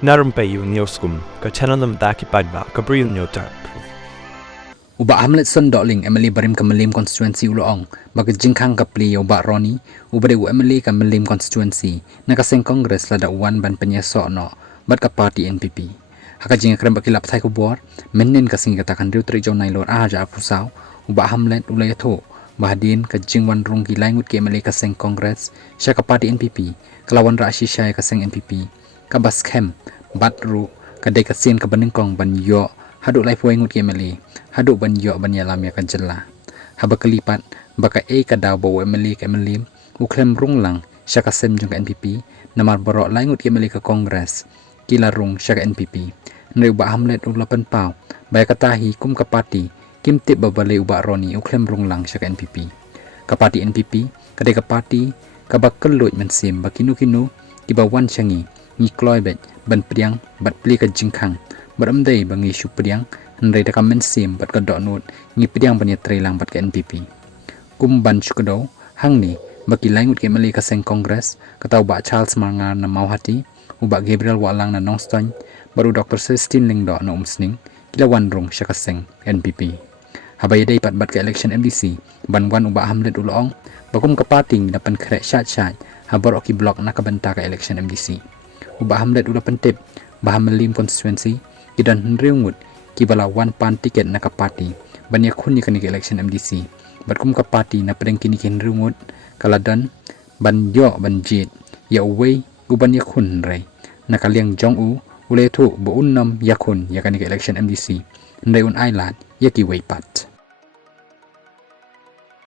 narum payu nioskum ka chananam daki padba ka briu nyotar Uba Hamlet Son Doling Emily Barim Kamelim constituency uloong bagi jingkang kapli uba Roni uba de Emily Kamelim constituency nakaseng kongres lada uan ban penyesok no bat ka parti NPP haka jinga krem bakilap thai ko bor menin kasing katakan riu tri jo nailor aja apusau uba Hamlet ulay tho bahadin ka jingwan rung ki langut ke Emily kaseng kongres sya ka parti NPP kelawan rashi sya kaseng NPP ka baskem batru ka de kasin ka benengkong ban yo haduk lai puai ngut kemeli haduk ban yo ban yalam ya kan jela haba kelipat baka ka daw bo emeli kemeli uklem runglang syaka sem jung NPP namar borok lai ngut kemeli ke kongres kila rung syaka NPP neu ba Hamlet ulapan pau bai katahi kum ka parti kim tip babale uba Roni uklem runglang syaka NPP ka parti NPP kade ka parti ka bakelut mensim bakinu kinu kibawan syangi ni kloibet ban priang bat pli ka jingkang beramdai bangi isu pediang hendai da kamen sim bat ka donut ngi pediang banya trailang bat ke NPP kumban syukdo hangni baki langut ke mali ka seng kongres katau ba Charles Marngar na Mauhati uba Gabriel Walang na Nongston baru Dr. Celestine Lingdo na Umsning kilawan rung sya ka seng NPP habay day pat bat ke election MDC banwan uba Hamlet uloong bakum ka parting dapan krek syat habar oki blok na kabenta ka election MDC uba Hamlet ulapan tip Bahamelim constituency kidan henriungut kibala wan pan tiket na kapati banyak kun ni kanik election MDC batkum kapati na pedeng kini henriungut kaladan banyo banjit ya uwei uban yakun rai na kaliang jong u uletu bo unnam yakun ya kanik election MDC ndai un ailat yaki weipat